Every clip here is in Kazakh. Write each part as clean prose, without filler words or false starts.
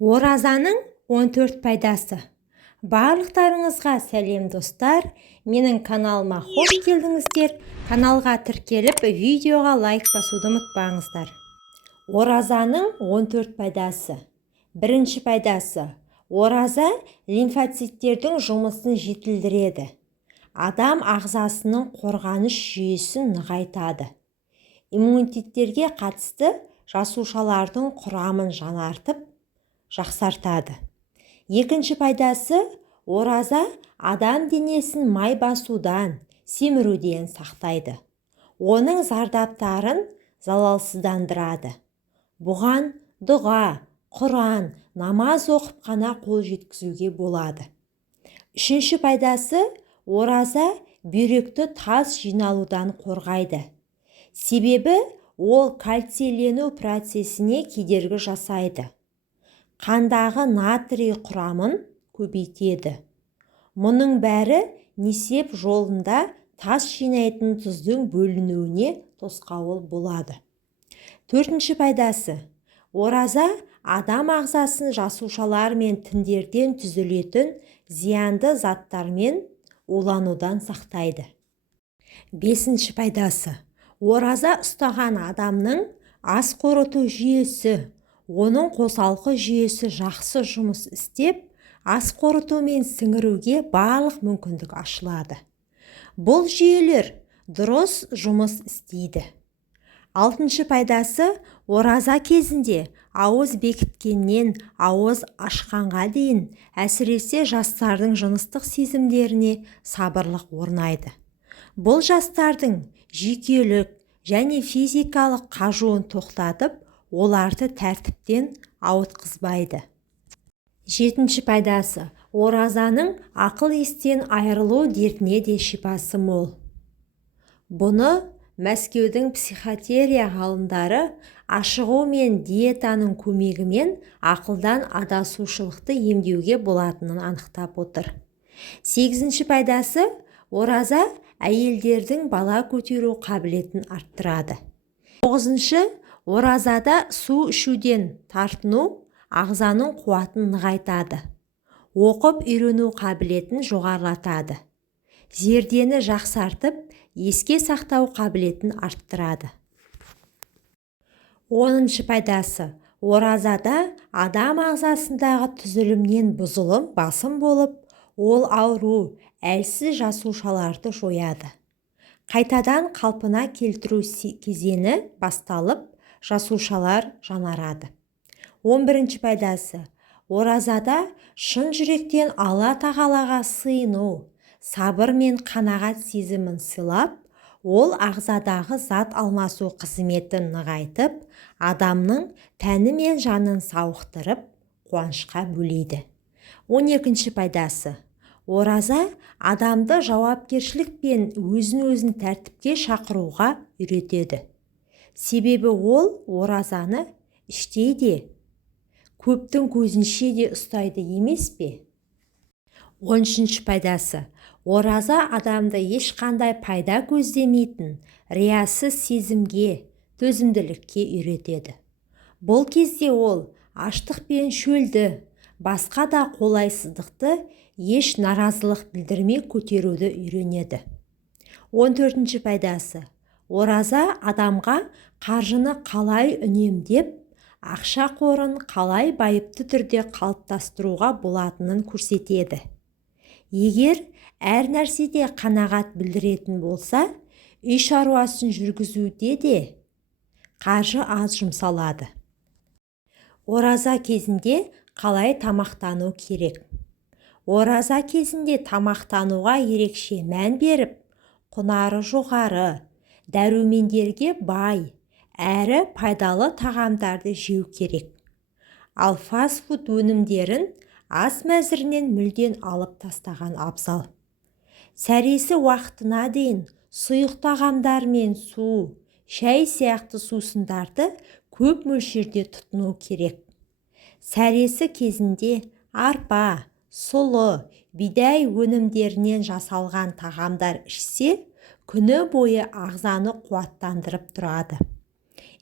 Оразаның 14 пайдасы. Барлықтарыңызға сәлем достар. Менің каналыма қош келдіңіздер. Каналға тіркеліп, видеоға лайк басуды ұмытпаңыздар. Оразаның 14 пайдасы. Бірінші пайдасы. Ораза лимфоциттердің жұмысын жетілдіреді. Адам ағзасының қорғаныш жүйесін нығайтады. Иммунитеттерге қатысты жасушалардың құрамын жаңартып, жақсартады. Екінші пайдасы, ораза адам денесін май басудан, семіруден сақтайды. Оның зардаптарын залалсыздандырады. Бұған дұға, Құран, намаз оқып қана қол жеткізуге болады. Үшінші пайдасы, ораза бүйректі тас жиналудан қорғайды. Себебі ол кальцийлену процесіне кедергі жасайды. Қандағы натрий құрамын көбейтеді. Мұның бәрі несеп жолында тас жинайтын тұздың бөлінуіне тосқауыл болады. Төртінші пайдасы. Ораза адам ағзасын жасушалар мен тіндерден түзілетін зиянды заттармен уланудан сақтайды. Бесінші пайдасы. Ораза ұстаған адамның ас қорыту жүйесі, оның қосалқы жүйесі жақсы жұмыс істеп, ас қорыту мен сіңіруге барлық мүмкіндік ашылады. Бұл жүйелер дұрыс жұмыс істейді. Алтыншы пайдасы, ораза кезінде ауыз бекіткеннен ауыз ашқанға дейін әсіресе жастардың жыныстық сезімдеріне сабырлық орнайды. Бұл жастардың жүйкелік және физикалық қажуын тоқтатып, оларды тәртіптен ауытқызбайды. Жетінші пайдасы. Оразаның ақыл-естен айырылу дертіне де шипасы мол. Бұны Мәскеудің психиатрия ғалымдары ашығу мен диетаның көмегімен ақылдан адасушылықты емдеуге болатынын анықтап отыр. Сегізінші пайдасы. Ораза әйелдердің бала көтеру қабілетін арттырады. Тоғызыншы. Оразада су ішуден тартыну ағзаның қуатын нығайтады. Оқып үйрену қабілетін жоғарылатады. Зердені жақсартып, еске сақтау қабілетін арттырады. Оныншы пайдасы. Оразада адам ағзасындағы түзілімнен бұзылым басым болып, ол ауру, әлсіз жасушаларды жояды. Қайтадан қалпына келтіру кезеңі басталып, жасушалар жаңарады. 11-ші пайдасы. Оразада шын жүректен Алла тағалаға сыйыну, сабыр мен қанағат сезімін сыйлап, ол ағзадағы зат алмасу қызметін нығайтып, адамның тәні мен жанын сауықтырып, қуанышқа бөлейді. 12-ші пайдасы. Ораза адамды жауапкершілік пен өзін тәртіпке шақыруға үйретеді. Себебі ол оразаны іште де, көптің көзінше де ұстайды емес пе? 13-ші пайдасы. Ораза адамды ешқандай пайда көздемейтін, риясыз сезімге, төзімділікке үйретеді. Бұл кезде ол аштық пен шөлді, басқа да қолайсыздықты еш наразылық білдірмей көтеруді үйренеді. 14-ші пайдасы. Ораза адамға қаржыны қалай үнемдеп, ақша қорын қалай байыпты түрде қалыптастыруға болатынын көрсетеді. Егер әр нәрседе қанағат білдіретін болса, үй шаруасын жүргізуде де қаржы аз жұмсалады. Ораза кезінде қалай тамақтану керек? Ораза кезінде тамақтануға ерекше мән беріп, құнары жоғары, дәрумендерге бай, әрі пайдалы тағамдарды жеу керек. Ал фастфуд өнімдерін ас мәзірінен мүлден алып тастаған абзал. Сәресі уақытына дейін сұйық тағамдар мен су, шәй сияқты сусындарды көп мөлшерде тұтыну керек. Сәресі кезінде арпа, сұлы, бидай өнімдерінен жасалған тағамдар ішсе, күні бойы ағзаны қуаттандырып тұрады.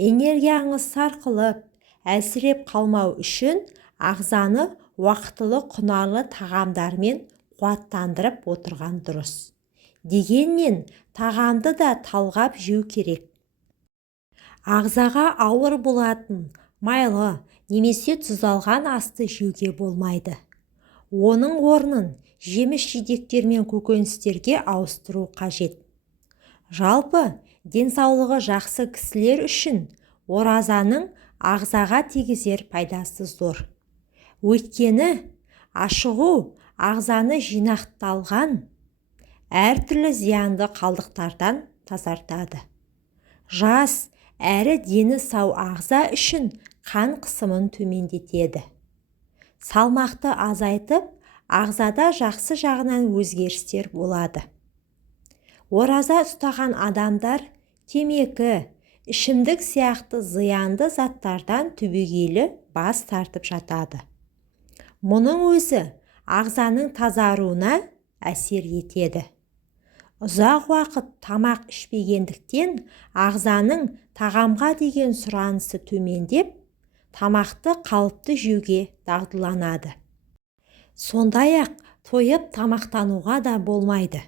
Энергияңыз сарқылып, әлсіреп қалмау үшін ағзаны уақытылы құнарлы тағамдармен қуаттандырып отырған дұрыс. Дегенмен тағамды да талғап жеу керек. Ағзаға ауыр болатын майлы немесе тұздалған асты жеуге болмайды. Оның орнын жеміс-жидектер мен көкөністерге ауыстыру қажет. Жалпы, денсаулығы жақсы кісілер үшін оразаның ағзаға тигізер пайдасы зор. Өйткені ашығу ағзаны жинақталған әртүрлі зиянды қалдықтардан тазартады. Жас әрі дені сау ағза үшін қан қысымын төмендетеді. Салмақты азайтып, ағзада жақсы жағынан өзгерістер болады. Ораза ұстаған адамдар темекі, ішімдік сияқты зиянды заттардан түбегейлі бас тартып жатады. Мұның өзі ағзаның тазаруына әсер етеді. Ұзақ уақыт тамақ ішпегендіктен ағзаның тағамға деген сұранысы төмендеп, тамақты қалыпты жеуге дағдыланады. Сондай-ақ тойып тамақтануға да болмайды.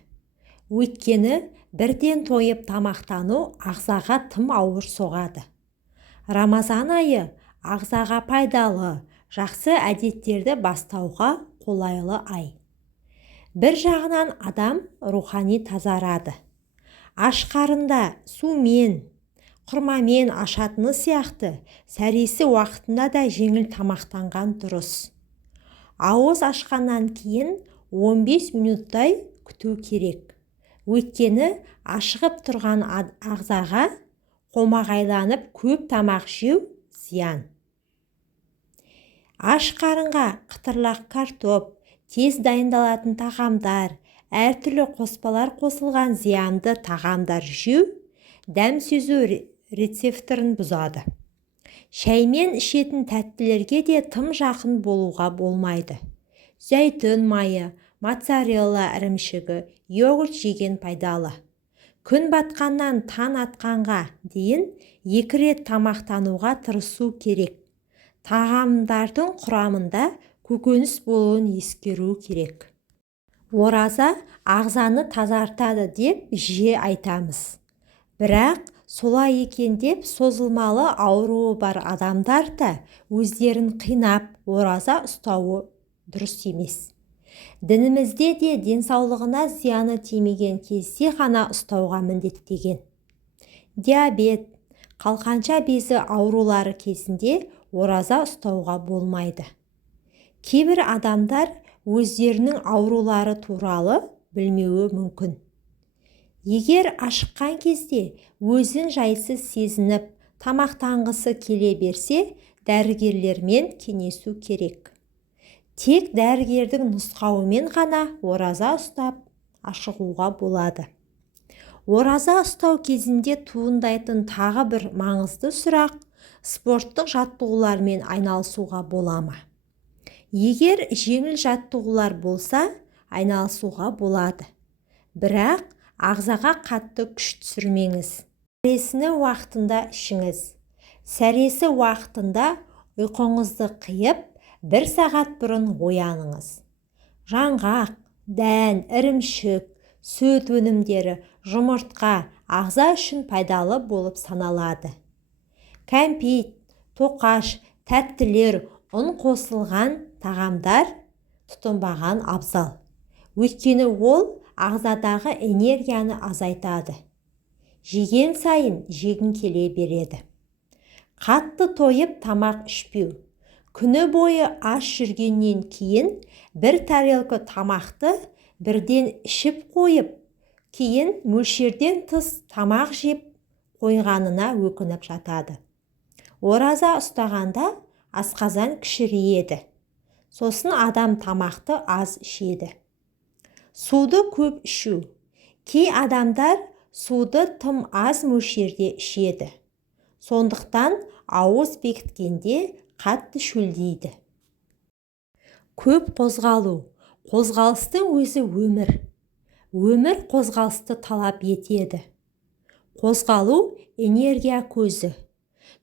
Өйткені бірден тойып тамақтану ағзаға тым ауыр соғады. Рамазан айы ағзаға пайдалы, жақсы әдеттерді бастауға қолайлы ай. Бір жағынан адам рухани тазарады. Аш қарында сумен, құрмамен ашатыны сияқты сәресі уақытында да жеңіл тамақтанған дұрыс. Ауыз ашқаннан кейін 15 минуттай күту керек. Өйткені ашығып тұрған ағзаға қомағайланып көп тамақ жеу зиян. Аш қарынға қытырлақ картоп, тез дайындалатын тағамдар, әртүрлі қоспалар қосылған зиянды тағамдар жеу дәм сезу рецепторын бұзады. Шәймен ішетін тәттілерге де тым жақын болуға болмайды. Зәйтүн майы, моцарелла ірімшігі, йогурт жеген пайдалы. Күн батқаннан таң атқанға дейін 2 рет тамақтануға тырысу керек. Тағамдардың құрамында көкөніс болуын ескеру керек. Ораза ағзаны тазартады деп жиі айтамыз. Бірақ солай екен деп созылмалы ауруы бар адамдар да өздерін қинап ораза ұстауы дұрыс емес. Дінімізде де денсаулығына зияны тимеген кезде ғана ұстауға міндеттеген. Диабет, қалқанша безі аурулары кезінде ораза ұстауға болмайды. Кейбір адамдар өздерінің аурулары туралы білмеуі мүмкін. Егер ашыққан кезде өзін жайсыз сезініп, тамақтанғысы келе берсе, дәрігерлермен кеңесу керек. Тек дәрігердің нұсқауымен ғана ораза ұстап, ашығуға болады. Ораза ұстау кезінде туындайтын тағы бір маңызды сұрақ спорттық жаттығулармен айналысуға бола ма? Егер жеңіл жаттығулар болса, айналысуға болады. Бірақ ағзаға қатты күш түсірмеңіз. Сәресіні уақытында ішіңіз. Сәресі уақытында ұйқыңызды қиып, 1 сағат бұрын ояныңыз. Жаңғақ, дән, ірімшік, сүт өнімдері, жұмыртқа ағза үшін пайдалы болып саналады. Кәмпит, тоқаш, тәттілер, ұн қосылған тағамдар тұтынбаған абзал. Өйткені ол ағзадағы энергияны азайтады. Жеген сайын жегін келе береді. Қатты тойып тамақ ішпеу. Күні бойы аш жүргеннен кейін 1 тарелка тамақты бірден ішіп қойып, кейін мөлшерден тыс тамақ жеп қойғанына өкініп жатады. Ораза ұстағанда асқазан кішірейеді. Сосын адам тамақты аз ішеді. Суды көп ішу. Кей адамдар суды тым аз мөлшерде ішеді. Сондықтан ауыз бекіткенде қатты шөлдейді. Көп қозғалу. Қозғалыстың өзі өмір. Өмір қозғалысты талап етеді. Қозғалу энергия көзі.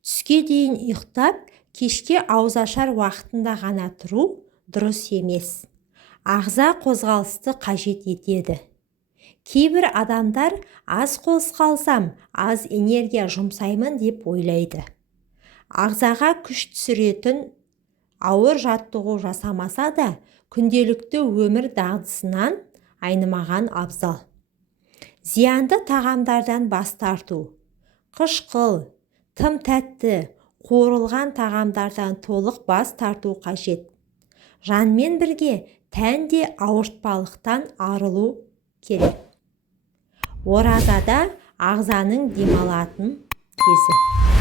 Түске дейін ұйықтап, кешке аузашар уақытында ғана тұру дұрыс емес. Ағза қозғалысты қажет етеді. Кейбір адамдар аз қозғалсам, аз энергия жұмсаймын деп ойлайды. Ағзаға күш түсіретін ауыр жаттығу жасамаса да, күнделікті өмір дағдысынан айнымаған абзал. Зиянды тағамдардан бас тарту. Қышқыл, тым тәтті, қуырылған тағамдардан толық бас тарту қажет. Жанмен бірге тән де ауыртпалықтан арылу керек. Оразада ағзаның демалатын кезі.